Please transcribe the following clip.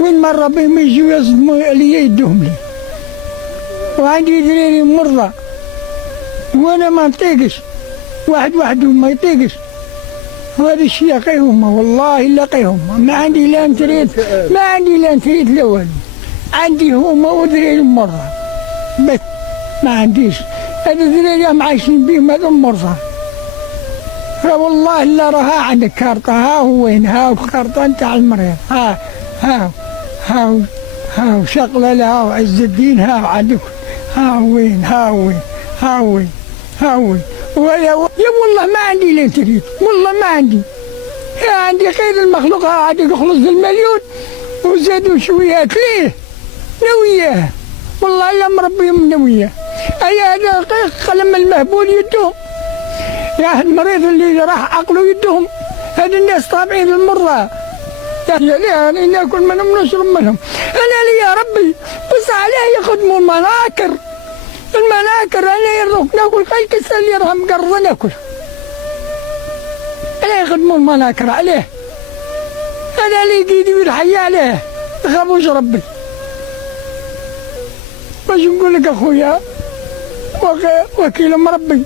وين مرة بهم يجوا يصدموا علي يدوهم لي، وعندي دراري مرضى وانا ما نطيقش، واحد وحدهم ما يطيقش، وهذا الشيء لاقيهم والله لاقيهم. ما عندي لا نتريد، ما عندي لا نتريد لا والو، عندي هما ودراري مرضى بس، ما عنديش. هذا دراري عايشين بهم هذا مرضى. راه والله لا راها عندك كارطة، ها هو وين، ها الكارطة نتاع المريض، ها شغلة لها وعز الدين، ها عندك، ها وين، يا والله ما عندي لا تريد، والله ما عندي. يا عندي غير المخلوق، عندي يخلص المليون وزادوا شويات ليه نوياه، والله لا مربيهم نوياه. هذا قلم المهبول يدهم، يا المريض اللي راح عقله يدهم، هذه الناس طابعين المرة، يعني ناكل منهم ونشرب منهم. انا لي يا ربي بس عليه يخدموا المناكر، انا يرضوك ناكل خير كسر اللي راها مقرضه ناكل، عليه يخدموا المناكر، عليه انا اللي يقيدي بالحياه، عليه يخافوش ربي. واش نقول لك اخويا، وكيل مربي.